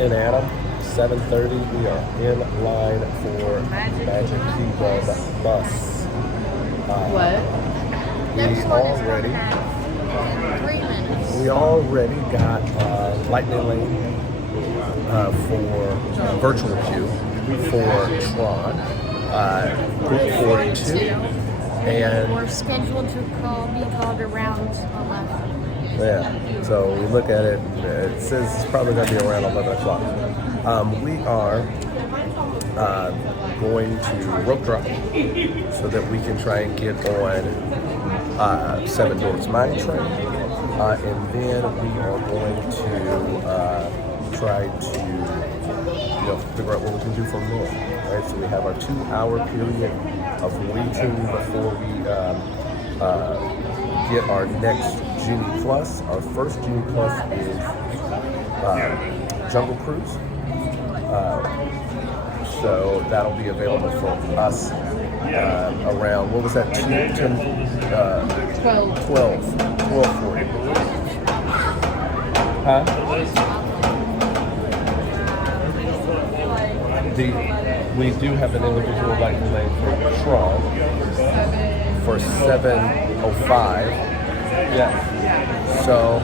in Adam, 7:30. We are in line for Magic Kingdom bus. What? We already, 3 minutes. we already got Lightning Lane for virtual queue for Tron, group 42, and We're scheduled to be called around 11. yeah. So we look at it. It says it's probably going to be around 11 o'clock. We are going to rope drop so that we can try and get on Seven Dwarfs Mine Train, and then we are going to try to figure out what we can do from there. Right. So we have our 2-hour period of waiting before we get our next Genie Plus. Our first Genie Plus is Jungle Cruise. So that'll be available for us around, what was that, 12:40. Huh? We do have an individual Lightning Lane for Tron for 7:05. Yeah. So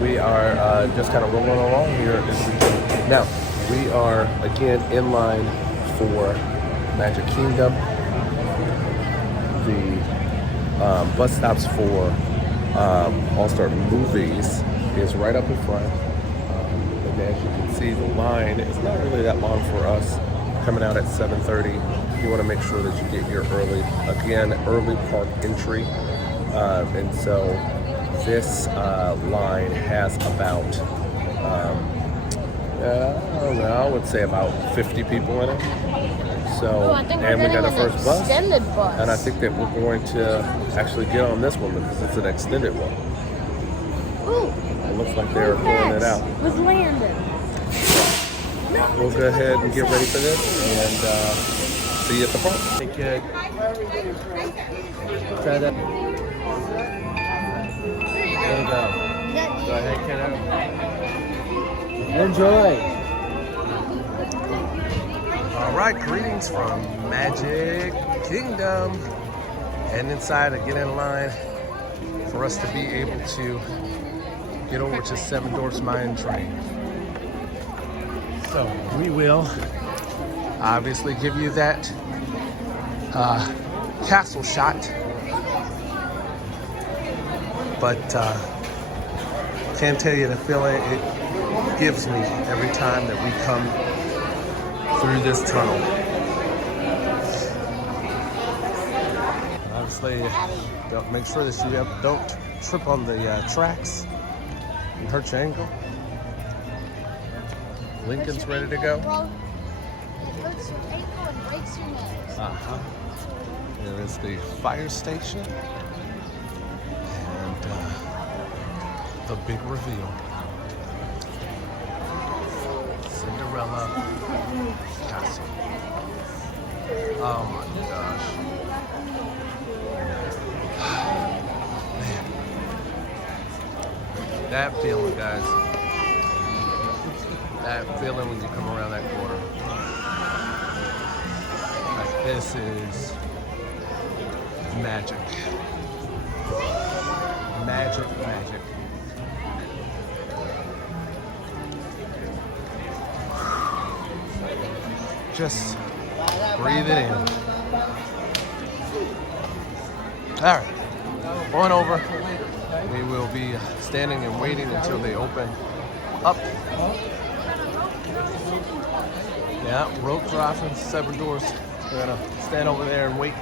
we are just kind of rolling along here as we go. Now, we are again in line for Magic Kingdom. The bus stops for All-Star Movies is right up in front. And as you can see, the line is not really that long for us, coming out at 7:30. You want to make sure that you get here early. Again, early park entry. And so this line has about, I don't know, I would say about 50 people in it. So, and we got the first bus. And I think that we're going to actually get on this one because it's an extended one. Ooh. It looks like they're pulling it out. Was landed. We'll go ahead and get ready for this and see you at the park. Hey kid. Try that. There you go. Go ahead, kiddo. Enjoy. All right, greetings from Magic Kingdom. And inside and get in line for us to be able to get over to Seven Dwarfs Mine Train. So we will obviously give you that castle shot, but can't tell you the feeling it gives me every time that we come through this tunnel. Obviously, don't make sure that you don't trip on the tracks and hurt your ankle. Lincoln's ready to go. It hurts your ankle and breaks your nose. There is the fire station and the big reveal. Cinderella Castle. Oh my gosh. Man. That feeling, guys. That feeling when you come around that corner. Like, this is magic. Magic, magic. Just breathe it in. All right, going over. We will be standing and waiting until they open up. Yeah, rope dropping, Seven Doors. We're gonna stand over there and wait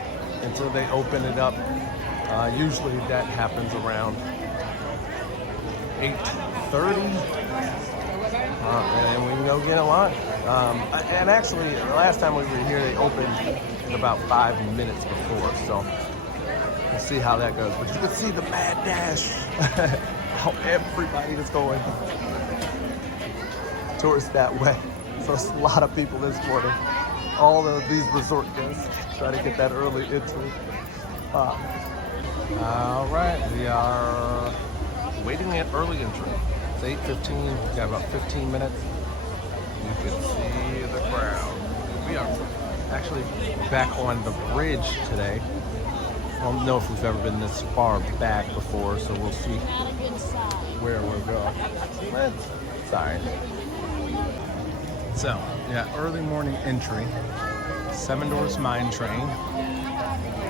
until they open it up. Usually that happens around 8:30, and we can go get in line. And actually, the last time we were here, they opened in about 5 minutes before, so we'll see how that goes. But you can see the mad dash, how everybody is going towards that way. So it's a lot of people this morning. All of these resort guests try to get that early entry. All right, we are waiting at early entry. It's 8:15. We got about 15 minutes. You can see the crowd. We are actually back on the bridge today. I don't know if we've ever been this far back before, so we'll see where we're going. Sorry. So, yeah, early morning entry. Seven Doors Mine Train.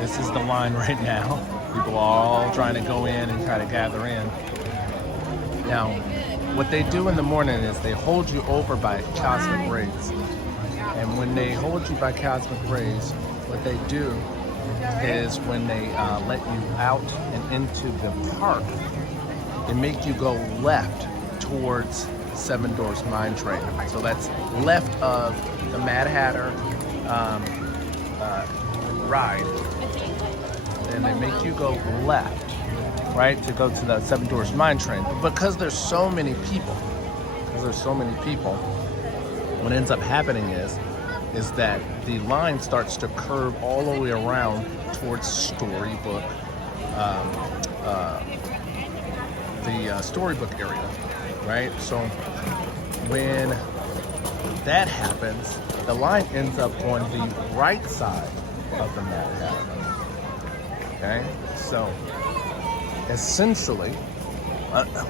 This is the line right now. People are all trying to go in and try to gather in. Now, what they do in the morning is they hold you over by cosmic rays. And when they hold you by cosmic rays, what they do is when they let you out and into the park, they make you go left towards Seven Doors Mine Train. So that's left of the Mad Hatter ride. And they make you go left, right, to go to the Seven Doors Mine Train. But because there's so many people, what ends up happening is that the line starts to curve all the way around towards Storybook, the Storybook area, right? So when that happens, the line ends up on the right side of the Mad Hatter. Okay, so essentially,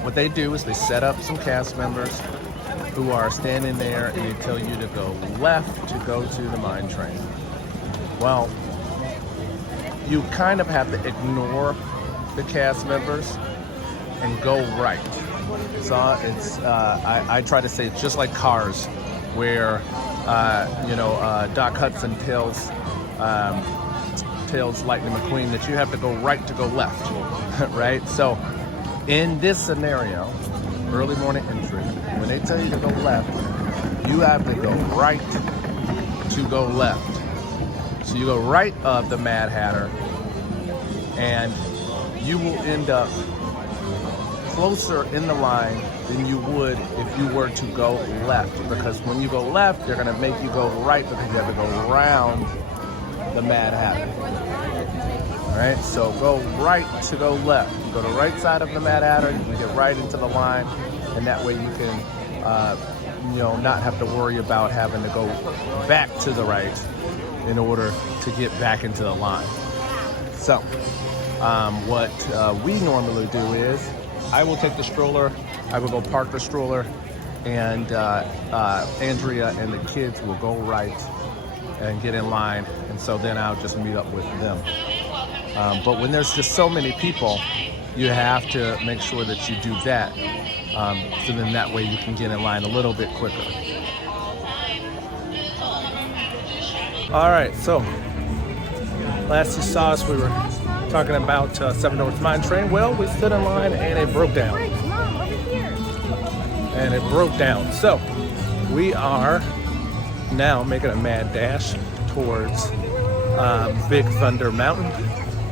what they do is they set up some cast members who are standing there and they tell you to go left to go to the mine train. Well, you kind of have to ignore the cast members and go right. So it's I try to say it's just like Cars, where Doc Hudson tells Lightning McQueen that you have to go right to go left, right? So in this scenario, early morning entry, when they tell you to go left, you have to go right to go left. So you go right of the Mad Hatter, and you will end up closer in the line than you would if you were to go left. Because when you go left, they're going to make you go right because you have to go around the Mad Hatter. All right, so go right to go left. You go to the right side of the Mad Hatter, you get right into the line, and that way you can, not have to worry about having to go back to the right in order to get back into the line. So, what we normally do is, I will take the stroller, I will go park the stroller, and Andrea and the kids will go right and get in line, and so then I'll just meet up with them. But when there's just so many people, you have to make sure that you do that, so then that way you can get in line a little bit quicker. All right, so last you saw us, we were talking about Seven Doors Mine Train. Well, we stood in line and it broke down. And it broke down. So we are now making a mad dash towards Big Thunder Mountain,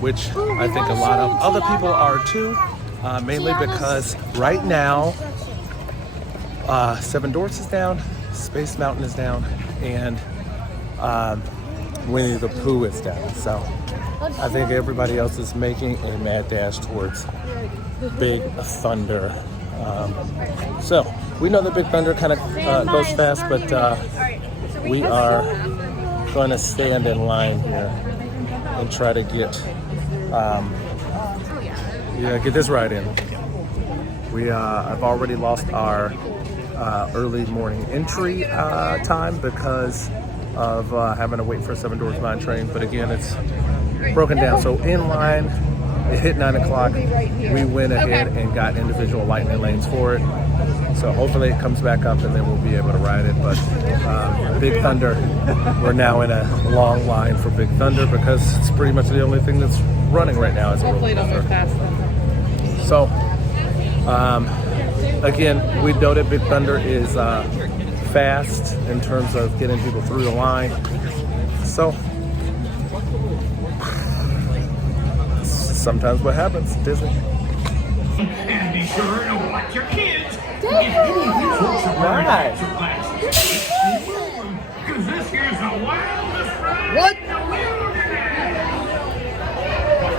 which I think a lot of other people are too, mainly because right now Seven Doors is down, Space Mountain is down, and Winnie the Pooh is down. So I think everybody else is making a mad dash towards Big Thunder. So we know that Big Thunder kind of goes fast, but we are going to stand in line here and try to get this ride in. I've already lost our early morning entry time because of having to wait for Seven Doors Mine Train, but again, it's broken down. So in line, it hit 9 o'clock. We went ahead and got individual lightning lanes for it. So hopefully it comes back up and then we'll be able to ride it. But Big Thunder, we're now in a long line for Big Thunder because it's pretty much the only thing that's running right now. Hopefully it'll move fast. So again, we know that Big Thunder is fast in terms of getting people through the line. So sometimes what happens, Disney. And be sure to watch your kids. Right. Because this here's the wildest ride What? in the wilderness.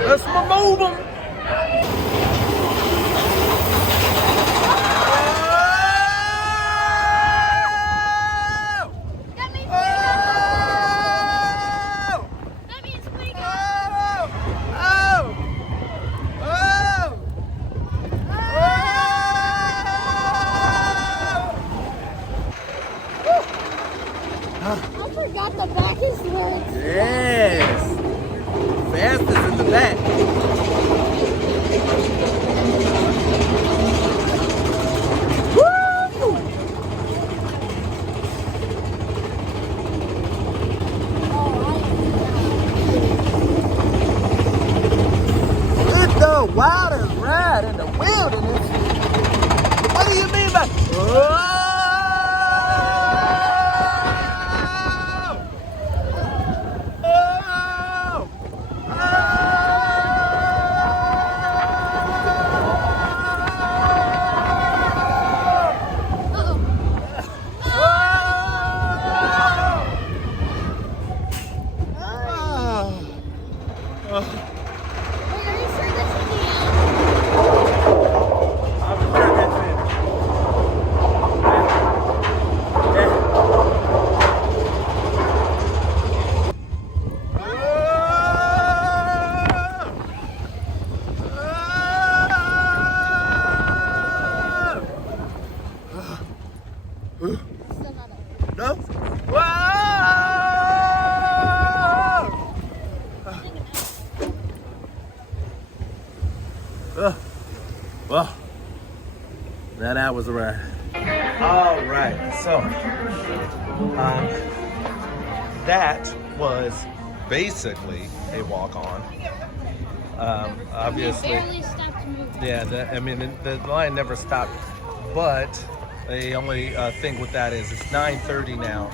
Let's remove them. I forgot the back is where it's Yes. Fastest in the back. Woo! It's the wildest ride in the wilderness. What do you mean by? Whoa! No? Whoa! Well, that was the ride. All right, so that was basically a walk-on. Obviously, It barely stopped moving. yeah. The line never stopped, but the only thing with that is it's 9:30 now.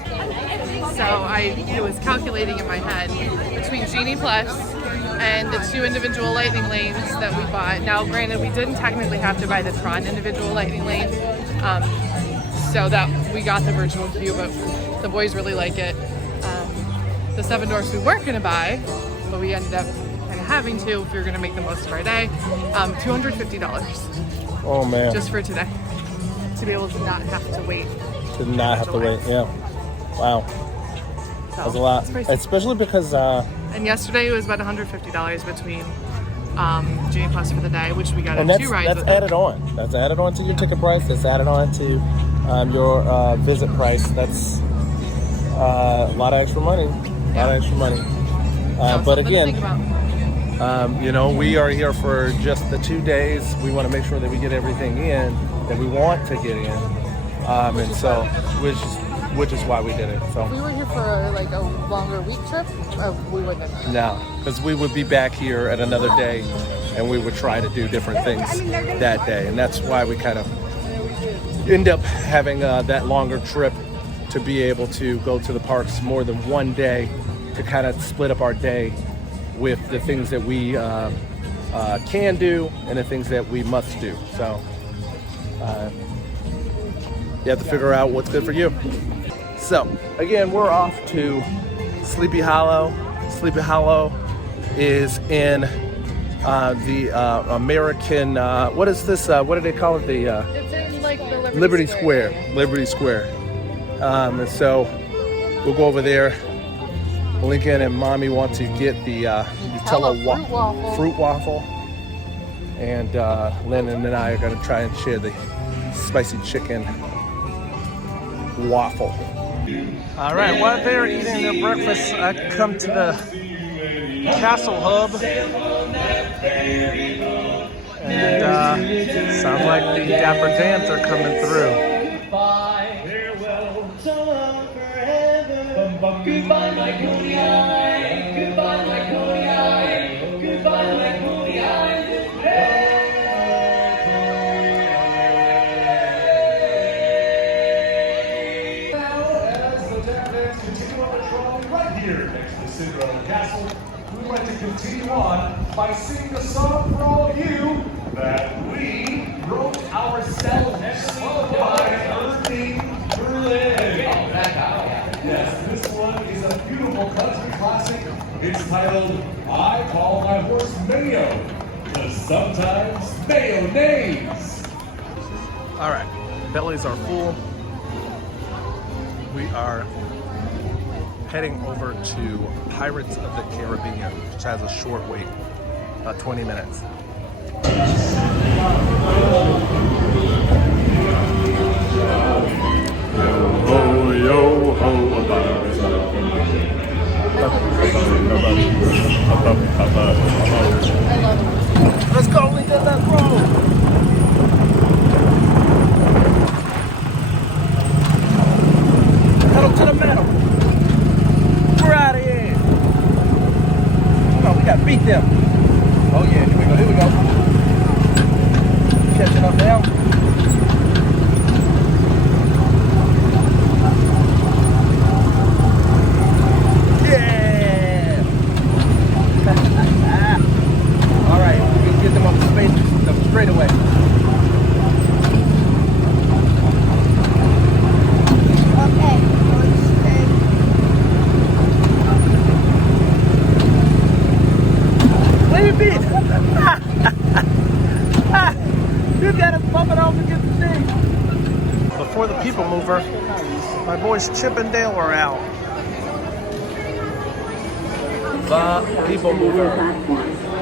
So I was calculating in my head between Genie Plus and the 2 individual lightning lanes that we bought. Now, granted, we didn't technically have to buy the Tron individual lightning lane, so that we got the virtual queue, but the boys really like it. The 7 doors we weren't going to buy, but we ended up kind of having to if we were going to make the most of our day. $250 Oh man! just for today, to be able to not have to wait. Did not have to wait. Yeah. Wow. So, That's a lot, it's pricey. especially because And yesterday it was about $150 between Genie Plus for the day, which we got and in 2 rides. that's with it. added on. That's added on to your ticket price. That's added on to your visit price. That's a lot of extra money. A lot of extra money. So But something to again, think about. you know, we are here for just the 2 days. We want to make sure that we get everything in that we want to get in, and so which is why we did it. So. If we were here for like a longer week trip, we wouldn't have. No, because we would be back here at another day and we would try to do different things that day. And that's why we kind of end up having that longer trip to be able to go to the parks more than one day to kind of split up our day with the things that we can do and the things that we must do. So you have to figure out what's good for you. So again, we're off to Sleepy Hollow. Sleepy Hollow is in the American, what is this, what do they call it? The It's in like the Liberty Square. Liberty Square. And so we'll go over there. Lincoln and Mommy want to get the Nutella fruit waffle. And Lennon and I are going to try and share the spicy chicken waffle. All right, while they're eating their breakfast, I come to the Castle Hub, and sounds like the Dapper Dans are coming through. Goodbye, my Coney Island. Goodbye, my Coney Island. Goodbye, my Coney Island. As the Dapper Dans continue on the trolley right here next to the Cinderella Castle, we'd like to continue on by singing a song for all of you that we wrote ourselves by Irving Berlin. Yes, this one is a beautiful country classic. It's titled I Call My Horse Mayo, because sometimes mayonnaise. All right, bellies are full. We are heading over to Pirates of the Caribbean, which has a short wait, about 20 minutes. Yo ho, about metal. We're out of here. Come on, we gotta beat them. Oh yeah, here we go, here we go. Catching up now. Yeah! All right, we can get them on the space, them straight away. Okay. Leave it! You gotta bump it off against the thing. Before the people mover, my boys Chip and Dale are out. The people mover.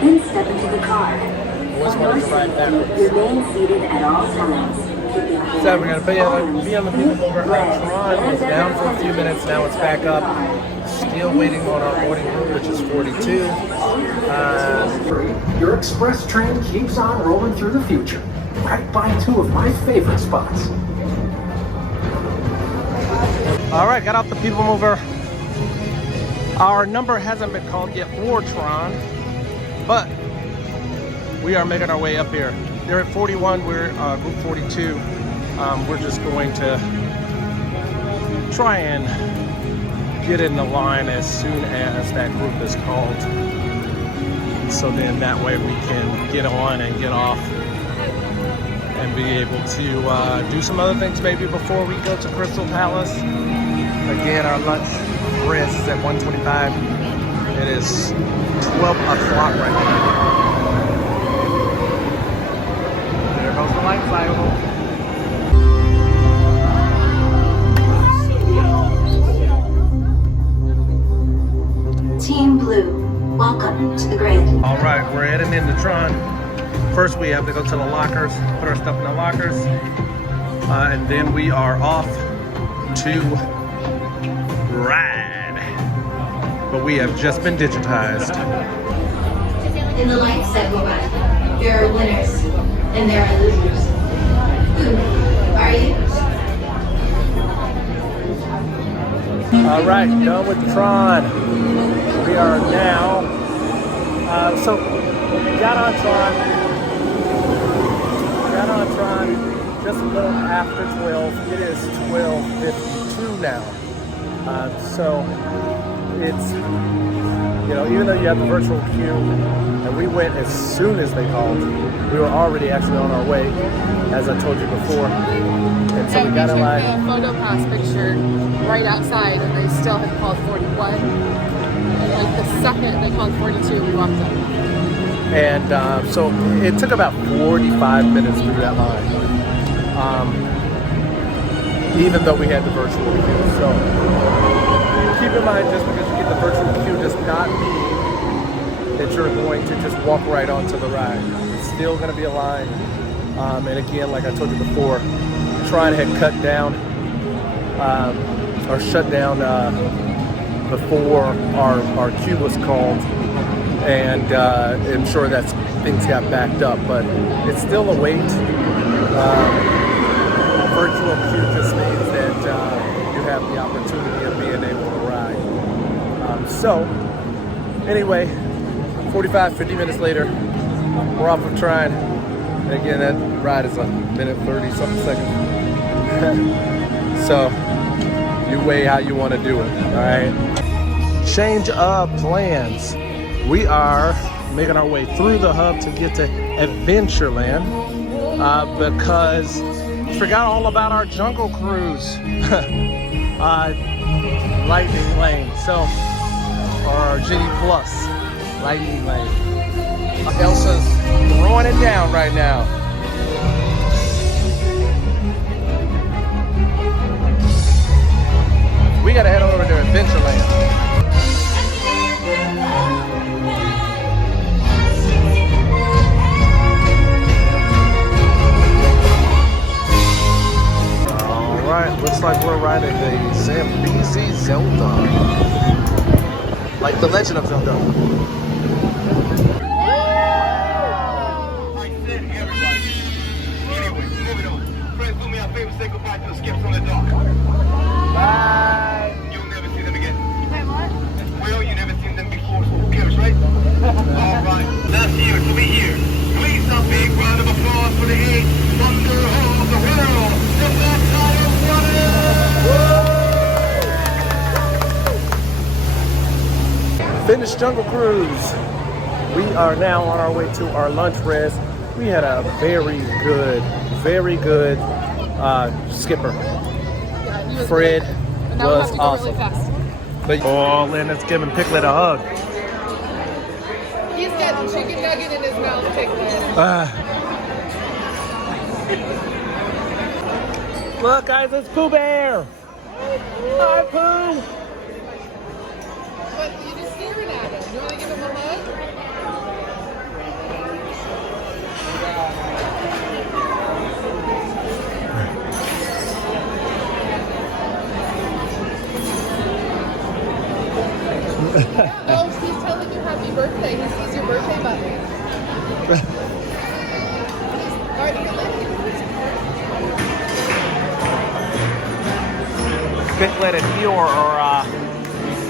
Then step into the car. Boys want to ride backwards. Remain seated at all times. So we're gonna be on the people mover. Tron was down for a few minutes. Now it's back up. Still waiting on our boarding room, which is 42. Your express train keeps on rolling through the future, right by two of my favorite spots. All right, got off the people mover. Our number hasn't been called yet for Tron, but we are making our way up here. They're at 41, we're group 42. We're just going to try and get in the line as soon as that group is called. So then that way we can get on and get off and be able to do some other things maybe before we go to Crystal Palace. Again, our lunch rest is at 1:25. It is 12 o'clock right now. There goes the light cycle. Team Blue, welcome to the grid. All right, we're heading into Tron. First, we have to go to the lockers, put our stuff in the lockers, and then we are off to ride. But we have just been digitized. In the lights that go by, there are winners and there are losers. Who are you? All right, done with Tron. We are now, so got on Tron just a little after 12. It is 12:52 now. So it's, you know, even though you have the virtual queue, and we went as soon as they called, we were already actually on our way, as I told you before. And so we got a line. We took a photo pass picture right outside, and they still had called 41. And like the second they called 42, we walked up. And so it took about 45 minutes through that line, even though we had the virtual queue. So keep in mind, just because you get the virtual queue does not mean that you're going to just walk right onto the ride. It's still going to be a line. And again, like I told you before, Tron had cut down or shut down before our queue was called, and I'm sure that things got backed up, but it's still a wait. Virtual queue just means that you have the opportunity of being able to ride. So anyway, 45, 50 minutes later, we're off of Tron. And again, that ride is a minute 30 something seconds. So you weigh how you want to do it, all right? Change of plans. We are making our way through the hub to get to Adventureland because we forgot all about our Jungle Cruise Lightning Lane. So, or Genie Plus Lightning Lane. Elsa's throwing it down right now. We gotta head over to Adventureland. Alright, looks like we're riding the Zambezi Zelda. Like the Legend of Zelda. Say goodbye to the skips on the dock. Bye. finished Jungle Cruise. We are now on our way to our lunch rest. We had a very good skipper. Fred was awesome. But oh, Landon's giving Piglet a hug. He's got the chicken nugget in his mouth, Piglet. Look, guys, it's Pooh Bear. Hi, Pooh. But you're just staring at him. You want to give him a hug? Oh, he's telling you happy birthday. He sees your birthday button. All right, here, look. Piglet and Eeyore are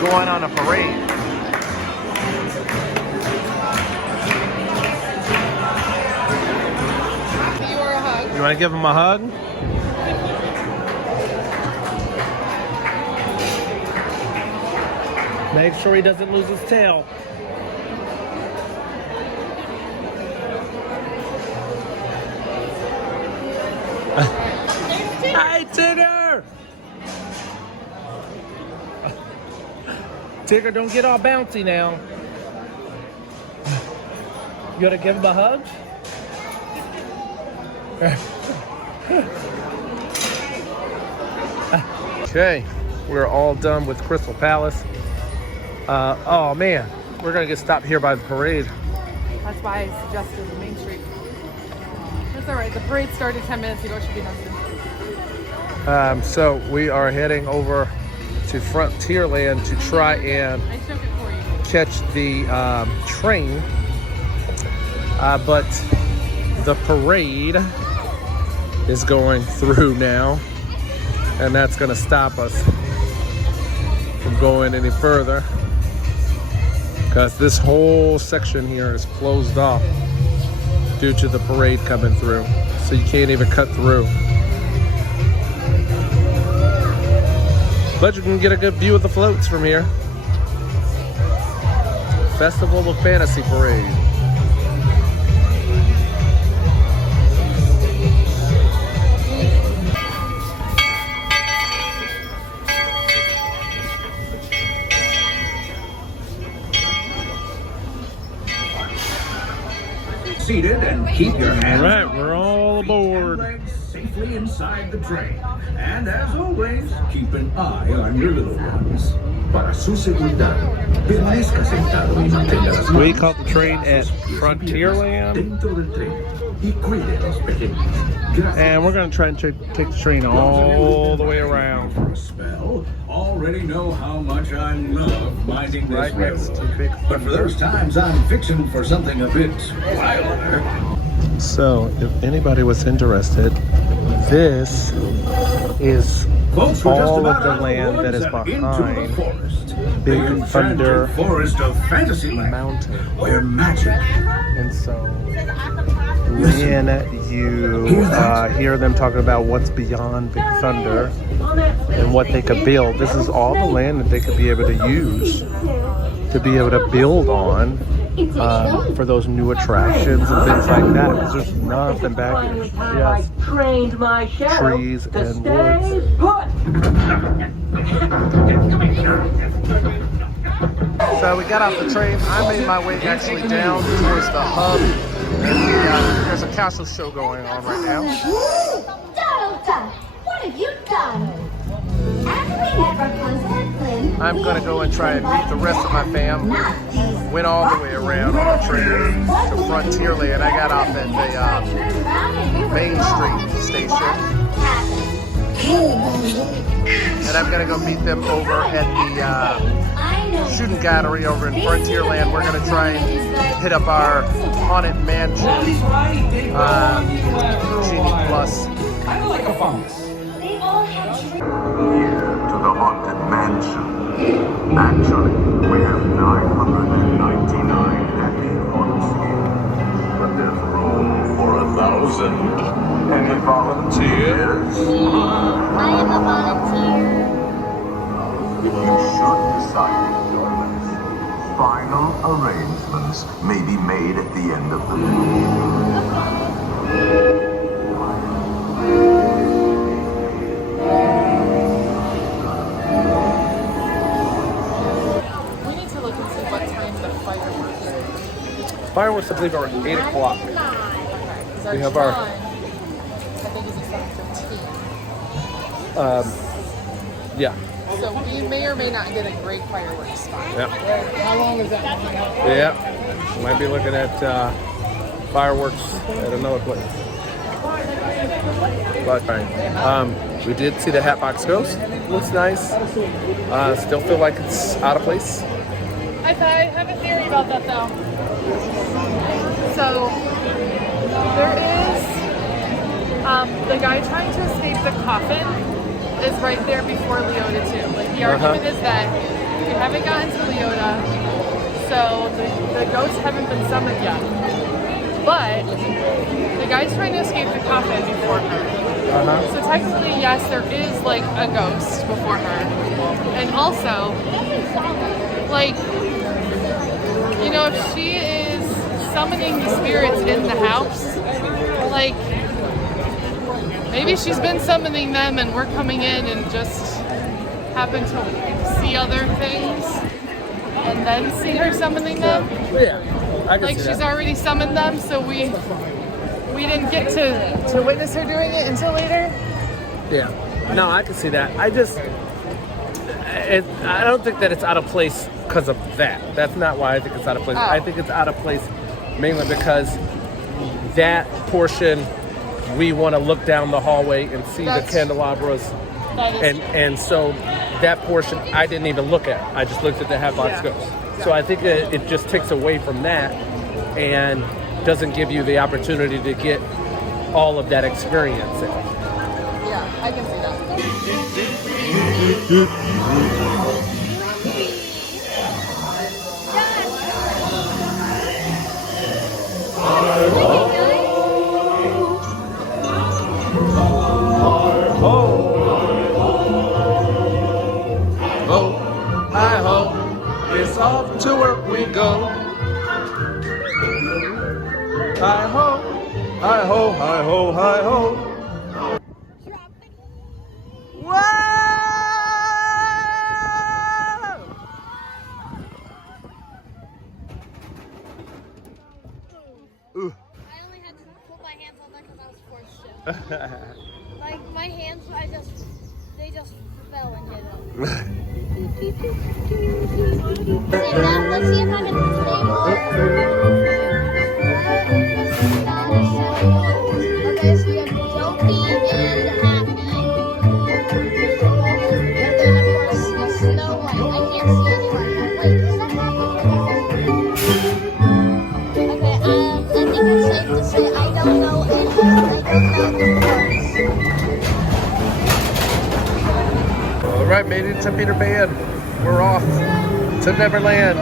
going on a parade. Eeyore a hug. You want to give him a hug? Make sure he doesn't lose his tail. Hi, Tigger! Tigger, don't get all bouncy now. You gotta give him a hug? Okay, we're all done with Crystal Palace. Oh man, we're gonna get stopped here by the parade. That's why I suggested the Main Street. That's all right. The parade started 10 minutes ago. It should be done soon. So we are heading over to Frontierland to try and I took it for you. catch the train, but the parade is going through now, and that's going to stop us from going any further because this whole section here is closed off due to the parade coming through, so you can't even cut through. But you can get a good view of the floats from here. Festival of Fantasy Parade. Seated and keep your hands All right, we're all aboard. legs safely inside the train. And as always, keep an eye on your little ones. Para su seguridad, permanezca sentado y mantenga las We manos caught the train at Frontierland, dentro del tren y cuide a los pequeños. and we're going to try and take the train all the way around. For a spell, already know how much I love minding this Right next to railroad. Big But for those times, I'm fixing for something a bit wilder. So, if anybody was interested, this is Folks, we're just all about of the out land woods that is and into the behind forest. Big The enchanted Thunder forest of Fantasyland, Mountain. where magic. And so, when you hear them talking about what's beyond Big Thunder and what they could build, this is all the land that they could be able to use to be able to build on for those new attractions and things like that. Because there's nothing back here. Yes, trees and woods. So we got off the train. I made my way actually down towards the hub. And there's a castle show going on right now. Donald, what have you done? I'm gonna go and try and meet the rest of my fam. Went all the way around on the train to Frontierland. I got off at the Main Street station. And I'm gonna go meet them over at the shooting gallery over in Frontierland. We're gonna try and hit up our Haunted Mansion Genie Plus. Kind of like a fungus. Here to the Haunted Mansion. Actually, we have 999 happy haunts here. But there's room for 1,000. Any volunteers? I am a volunteer. If you should decide to join us, final arrangements may be made at the end of the movie. We need to look and see what time the fireworks are. Fireworks, I believe, are 8 o'clock. Because our We have Tron, our- I think, is at 7:15. Yeah. So we may or may not get a great fireworks spot. Yeah. How long is that? Yeah. Might be looking at fireworks at another place. But we did see the Hatbox Ghost. Looks nice. Still feel like it's out of place. I have a theory about that though. So there is the guy trying to escape the coffin is right there before Leota too. Like the argument is that we haven't gotten to Leota, so the ghosts haven't been summoned yet. But the guy's trying to escape the coffin before her. So technically, yes, there is like a ghost before her. And also, like, you know, if she is summoning the spirits in the house, like, maybe she's been summoning them and we're coming in and just happen to see other things and then see her summoning them. Yeah. I can Like see she's that. already summoned them, so we didn't get to witness her doing it until later. Yeah. No, I can see that. I don't think that it's out of place because of that. That's not why I think it's out of place. Oh. I think it's out of place mainly because that portion, we want to look down the hallway and see the candelabras. That is And so that portion I didn't even look at. I just looked at the Hatbox Ghost. So I think that it just takes away from that and doesn't give you the opportunity to get all of that experience in. yeah, I can see that. Oh, hi-ho, it's off to work we go. Hi-ho, hi-ho, hi-ho, hi-ho. I only had to put my hands on that because I was forced to. Like my hands, they just fell and did it. Let's see if I can play more. Okay, so we have dopey and happy. And then of course Snow White. I can't see anyone. Wait, is that happy? Okay, I think it's safe to say I don't know any. I don't know the words. All right, made it to Peter Pan. We're off to Neverland.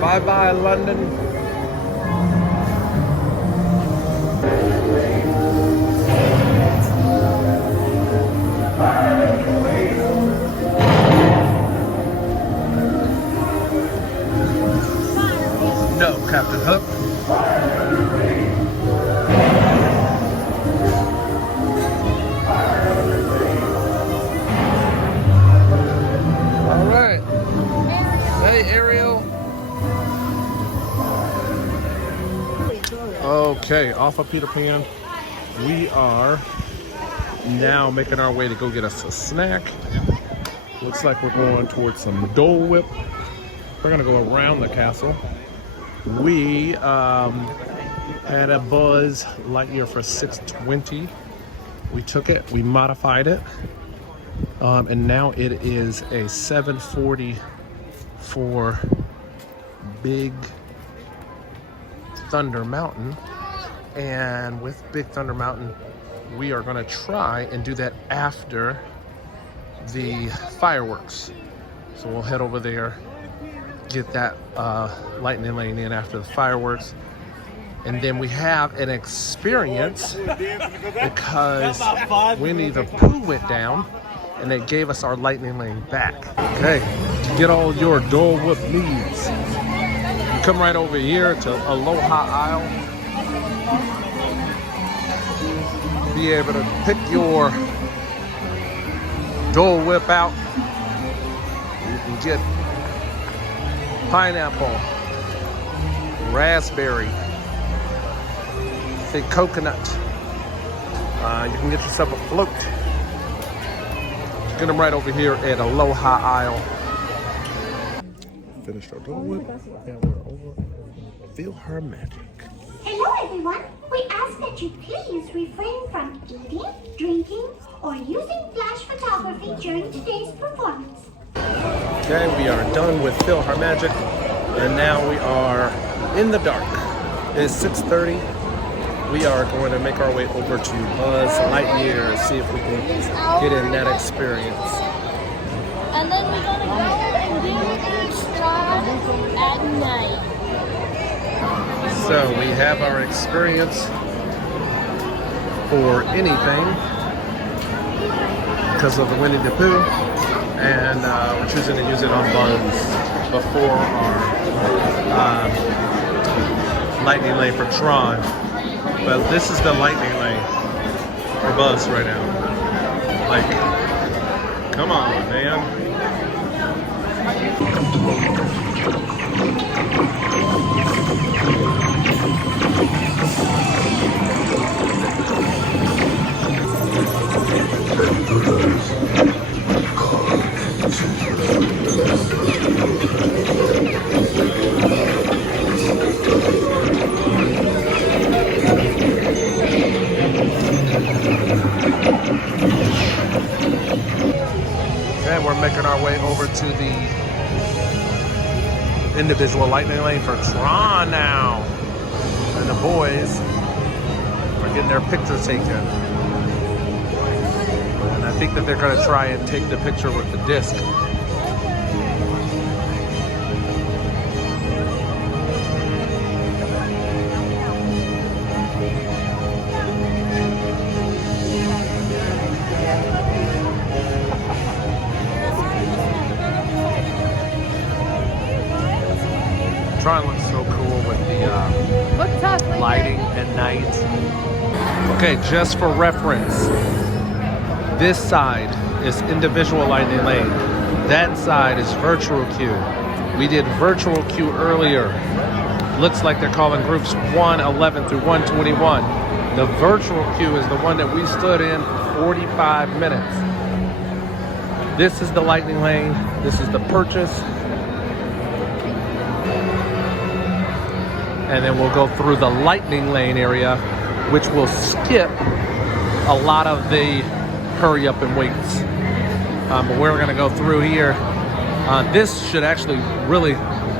Bye-bye, London. No, Captain Hook. All right. Hey, Ariel. Okay, off of Peter Pan. We are now making our way to go get us a snack. Looks like we're going towards some Dole Whip. We're gonna go around the castle. We had a Buzz Lightyear for $620. We took it, we modified it, and now it is a $740 for Big Thunder Mountain. And with Big Thunder Mountain, we are gonna try and do that after the fireworks. So we'll head over there, get that lightning lane in after the fireworks. And then we have an experience because Winnie the Pooh went down and they gave us our lightning lane back. Okay, to get all your Dole Whip needs, you come right over here to Aloha Aisle. Be able to pick your Dole Whip out. You can get pineapple, raspberry, say coconut. You can get yourself a float. Get them right over here at Aloha Aisle. Finished our Dole Whip, and we're over PhilharMagic. Hello everyone. We ask that you please refrain from eating, drinking, or using flash photography during today's performance. Okay, we are done with PhilharMagic, and now we are in the dark. It's 6:30. We are going to make our way over to Buzz Lightyear and see if we can get in that experience. And then we're gonna go and do Tron at night. So we have our experience for anything because of the Winnie the Pooh, and we're choosing to use it on Buzz before our lightning lane for Tron. But this is the lightning lane for Buzz right now. Like, come on, man. Okay, we're making our way over to the individual lightning lane for Tron now. And the boys are getting their picture taken. And I think that they're going to try and take the picture with the disc. Tron looks so cool with the lighting at night. Okay, just for reference, this side is individual lightning lane. That side is virtual queue. We did virtual queue earlier. Looks like they're calling groups 111 through 121. The virtual queue is the one that we stood in 45 minutes. This is the lightning lane. This is the purchase. And then we'll go through the lightning lane area, which will skip a lot of the hurry up and waits. But we're gonna go through here. This should actually really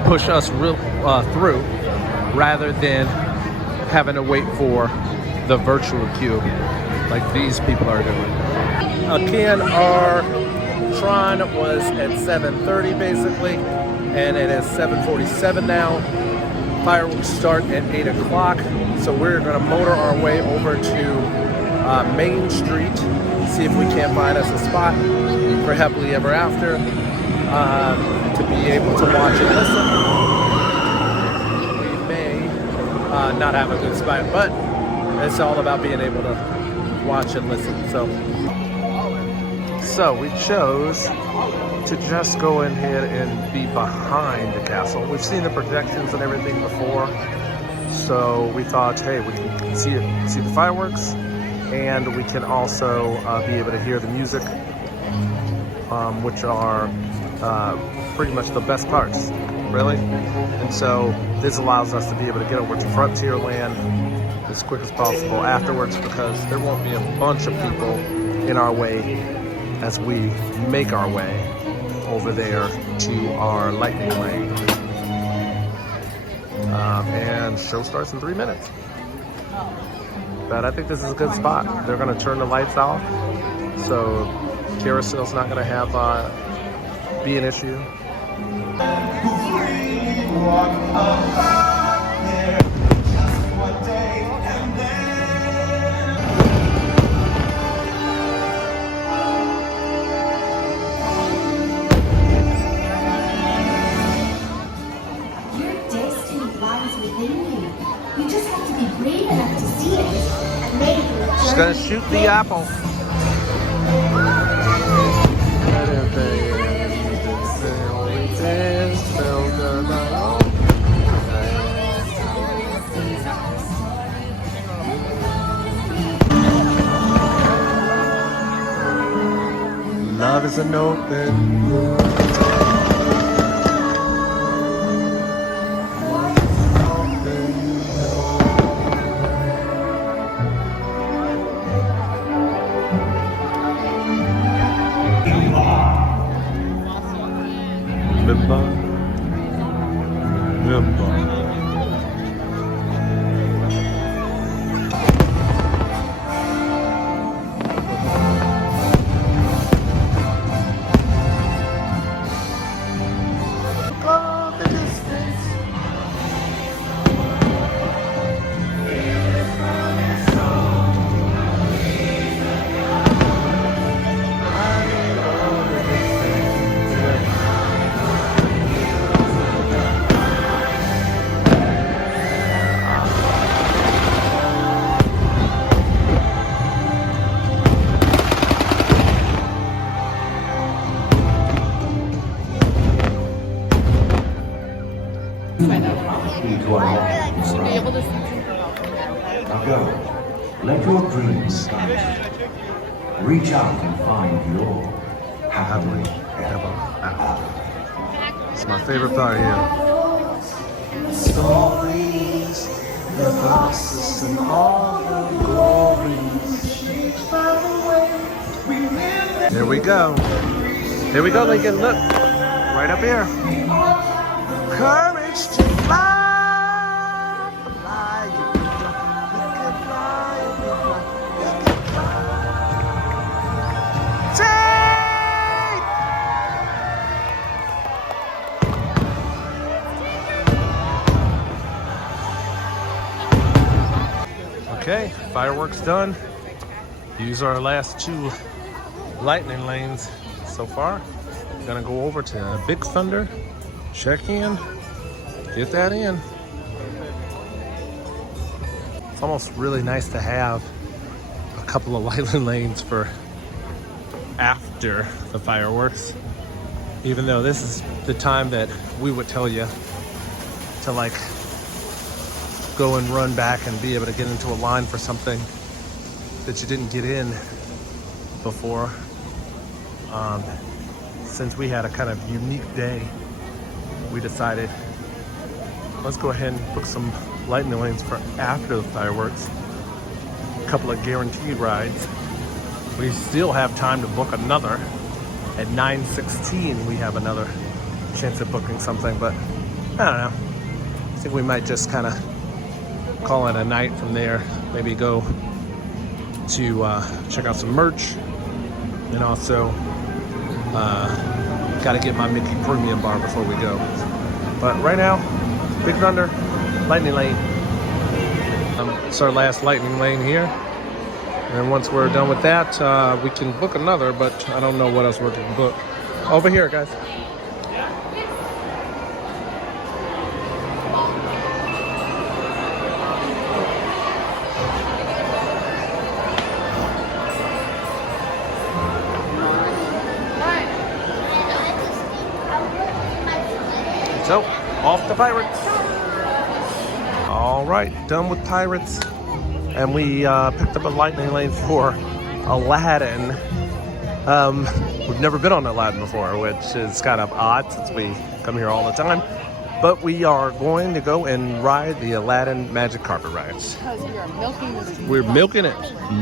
push us through rather than having to wait for the virtual queue like these people are doing. Again, our Tron was at 7:30 basically, and it is 7:47 now. Fireworks start at 8 o'clock, so we're going to motor our way over to Main Street, see if we can't find us a spot for Happily Ever After to be able to watch and listen. We may not have a good spot, but it's all about being able to watch and listen. So we chose to just go ahead and be behind the castle. We've seen the projections and everything before, so we thought, hey, we can see the fireworks, and we can also be able to hear the music, which are pretty much the best parts, really. And so this allows us to be able to get over to Frontierland as quick as possible afterwards, because there won't be a bunch of people in our way as we make our way over there to our lightning lane. And show starts in 3 minutes. But I think this is a good spot. They're gonna turn the lights off, so carousel's not gonna have be an issue. gonna shoot the apple. Love is an open. Should be able to see Now go. Let your dreams start. Reach out and find your happily ever after. It's my favorite part here. Stories, the losses and all the glories. Here we go. Here we go, Lincoln. Look, right up here. Courage to fly. Fly, you can fly, you can fly. Okay, fireworks done. These are our last 2 lightning lanes so far. Gonna go over to Big Thunder, check in, get that in. It's almost really nice to have a couple of lightning lanes for after the fireworks, even though this is the time that we would tell you to like go and run back and be able to get into a line for something that you didn't get in before. Since we had a kind of unique day, we decided let's go ahead and book some lightning lanes for after the fireworks. A couple of guaranteed rides. We still have time to book another. At 9:16 we have another chance of booking something, but I don't know. I think we might just kind of call it a night from there. Maybe go to check out some merch, and also got to get my Mickey Premium bar before we go. But right now, Big Thunder, Lightning Lane. It's our last Lightning Lane here. And once we're done with that, we can book another, but I don't know what else we're going to book. Over here, guys. So, off to Pirates. All right, done with Pirates. And we picked up a lightning lane for Aladdin. We've never been on Aladdin before, which is kind of odd since we come here all the time. But we are going to go and ride the Aladdin Magic Carpet rides. because we are milking this. We're milking it.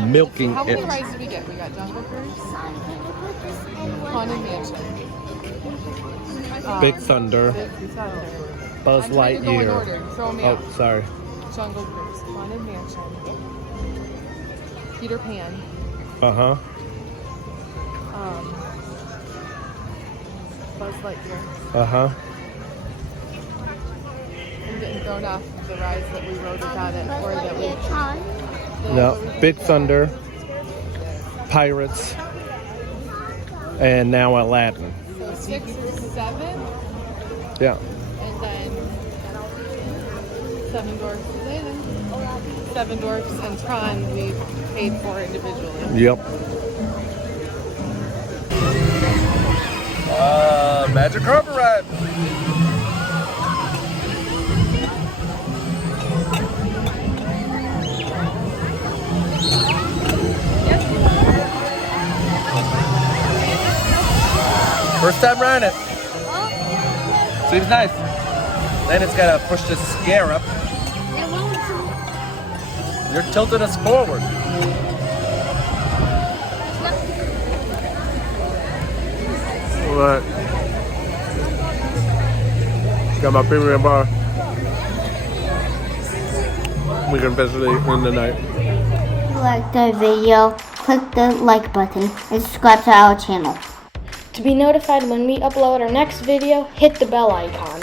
Milking How many it. rides did we get? We got Jungle Cruise, Haunted Mansion, Big Thunder, Big Thunder. Buzz I'm trying to go in Lightyear. order. Throw me Oh, off. sorry. Jungle Cruise, Haunted Mansion, Peter Pan, Uh-huh. Buzz Lightyear. Uh-huh. I'm getting thrown off the rides that we rode without it, or that we. No, Big Thunder, Pirates, and now Aladdin. So 6 or 7, Yeah. and then Seven Dwarfs Seven Dwarfs and Tron we paid for individually. Yep. Magic carpet ride. First time riding it. Seems nice. Then it's gotta push the scare up. You're tilting us forward. Alright. Got my premium bar. We can officially end the night. If you like the video, click the like button and subscribe to our channel. To be notified when we upload our next video, hit the bell icon.